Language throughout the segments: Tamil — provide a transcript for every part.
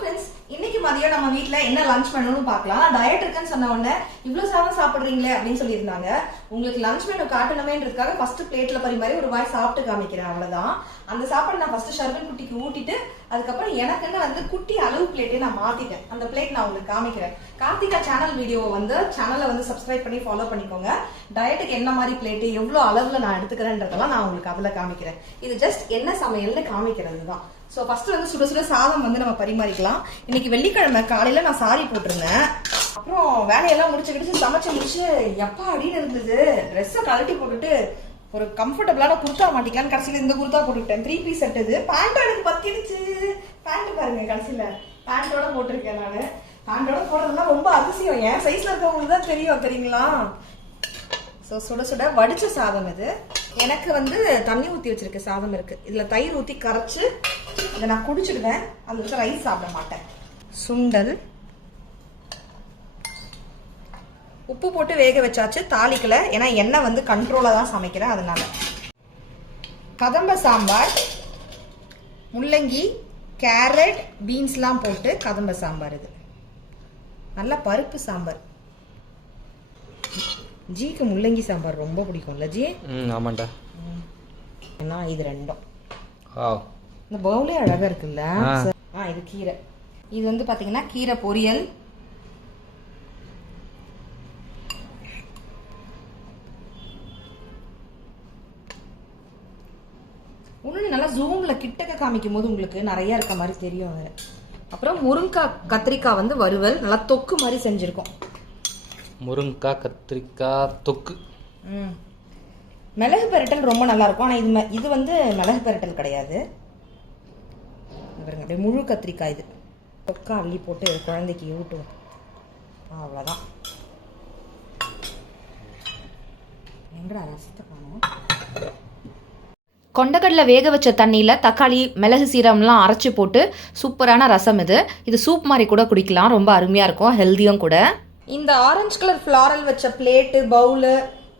ஃப்ரெண்ட்ஸ், இன்னைக்கு மதியம் நம்ம வீட்ல என்ன லஞ்ச் மெனுன்னு பார்க்கலாம். டயட் இருக்குன்னு சொன்ன உடனே இவ்வளவு சாதம் சாப்பிடுறீங்களே அப்படின்னு சொல்லியிருந்தாங்க. உங்களுக்கு லஞ்ச் மெனு காட்டணுமேன்றதுக்காக ஃபர்ஸ்ட் பிளேட்ல பரிமாறி ஒரு வாய் சாப்பிட்டு காமிக்கிறேன், அவ்வளவுதான். அந்த சாப்பாடு நான் ஃபர்ஸ்ட் ஷர்வன் குட்டிக்கு ஊட்டிட்டு அதுக்கப்புறம் எனக்குன்னு வந்து குட்டி அளவு பிளேட்டே நான் மாத்திட்டேன். அந்த பிளேட் நான் உங்களுக்கு காமிக்கிறேன். கார்த்திகா சேனல் வீடியோ வந்து சேனலை வந்து சப்ஸ்கிரைப் பண்ணி ஃபாலோ பண்ணிக்கோங்க. டயட்டுக்கு என்ன மாதிரி பிளேட் எவ்வளவு அளவுல நான் எடுத்துக்கிறேன்றதெல்லாம் நான் உங்களுக்கு அதுல காமிக்கிறேன். இது ஜஸ்ட் என்ன சமையல்னு காமிக்கிறது தான். ஸோ ஃபர்ஸ்ட் வந்து சுட சுட சாதம் வந்து நம்ம பரிமாறிக்கலாம். இன்னைக்கு வெள்ளிக்கிழமை காலையில நான் சாரி போட்டிருந்தேன். அப்புறம் வேலையெல்லாம் முடிச்சுக்கிட்டு சமைச்சு முடிச்சு எப்பா அப்படின்னு இருந்தது. ட்ரெஸ்ஸை கழட்டி போட்டுட்டு ஒரு கம்ஃபர்டபுளான குர்த்தா மாட்டிக்கலான்னு கடைசியில் இந்த குர்த்தா போட்டுக்கிட்டேன். 3 பீஸ் செட் இது. பேண்ட் எனக்கு பத்திடுச்சு. பேண்ட் பாருங்க, கடைசியில பேண்டோட போட்டிருக்கேன். நான் பேண்டோட போடுறதுலாம் ரொம்ப அதிசயம். என் சைஸ்ல இருக்கவங்களுக்கு தான் தெரியும், தெரியுங்களா? ஸோ சுட சுட வடிச்ச சாதம் இது. எனக்கு வந்து தண்ணி ஊற்றி வச்சிருக்க சாதம் இருக்கு. இதுல தயிர் ஊற்றி கரைச்சு இதை நான் குடிச்சிடுவேன். அதுக்கு ரைஸ் சாப்பிட மாட்டேன். சுண்டல் உப்பு போட்டு வேக வச்சாச்சு, தாளிக்கல. ஏன்னா எண்ணெய் வந்து கண்ட்ரோலா தான் சமைக்கிறேன், அதனால. கதம்ப சாம்பார், முள்ளங்கி, கேரட், பீன்ஸ்லாம் போட்டு கதம்ப சாம்பார். இது நல்ல பருப்பு சாம்பார். ஜிக்கு முள்ளங்கி சாம்பார் ரொம்ப பிடிக்கும்ல ஜி? ஆமாண்டா. ஏன்னா இது ரெண்டும் இந்த பவுலே அழகா இருக்குல்ல. இது கீரை. இது வந்து பாத்தீங்கன்னா கீரை பொரியல். இன்னும் நல்லா ஜூம்ல கிட்டக்க காமிக்கும் போது உங்களுக்கு நிறைய இருக்க மாதிரி தெரியும். அப்புறம் முருங்கைக்காய் கத்திரிக்காய் வந்து வறுவல், நல்லா தொக்கு மாதிரி செஞ்சிருக்கோம். முருங்கைக்காய் கத்திரிக்காய் தொக்கு. மிளகு பெரட்டல் ரொம்ப நல்லா இருக்கும். ஆனா இது வந்து மிளகு பெரட்டல் கிடையாது. அப்படியே முழு கத்திரிக்காய். இது தொக்கா அள்ளி போட்டு குழந்தைக்கு ஊட்டுவோம், அவ்வளவுதான். எங்கடா ரசத்தை காணோம்? கொண்டக்கடலை வேக வச்ச தண்ணியில் தக்காளி மிளகு சீரகம்லாம் அரைச்சி போட்டு சூப்பரான ரசம் இது. இது சூப் மாதிரி கூட குடிக்கலாம், ரொம்ப அருமையாக இருக்கும், ஹெல்த்தியும் கூட. இந்த ஆரஞ்சு கலர் ஃப்ளாரல் வச்ச பிளேட்டு, பவுலு,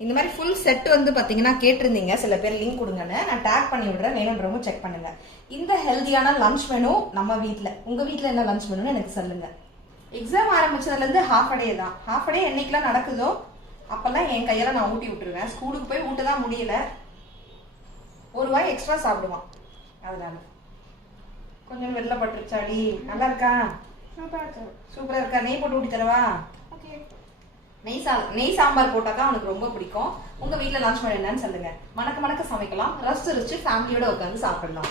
இந்த மாதிரி ஃபுல் செட் வந்து பார்த்தீங்கன்னா கேட்டிருந்தீங்க சில பேர், லிங்க் கொடுங்கன்னு. நான் டேக் பண்ணி விடுறேன், வேணுன்றவங்க செக் பண்ணுங்க. இந்த ஹெல்த்தியான லஞ்ச் மெனு நம்ம வீட்டில். உங்கள் வீட்டில் என்ன லஞ்ச் மெனுன்னு எனக்கு சொல்லுங்க. எக்ஸாம் ஆரம்பிச்சதுலேருந்து ஹாஃப் டே தான். ஹாஃப் டே என்னைக்கெல்லாம் நடக்குதோ அப்போல்லாம் என் கையால் நான் ஊட்டி விட்டுருவேன். ஸ்கூலுக்கு போய் ஊட்ட தான் முடியல, ஒரு வாய் எக்ஸ்ட்ரா சாப்பிடுவான். அதனால கொஞ்சம் வெள்ளை பட்டுருச்சாடி. நல்லா இருக்கா? சூப்பரா இருக்கா? நெய் போட்டு ஊட்டி தரவா? நெய் சாம்பார் போட்டாக்கா அவனுக்கு ரொம்ப பிடிக்கும். உங்க வீட்டுல லஞ்ச் மெனு என்னன்னு சொல்லுங்க. மணக்க மணக்க சமைக்கலாம், ரசிச்சு ஃபேமிலியோட உட்காந்து சாப்பிடலாம்.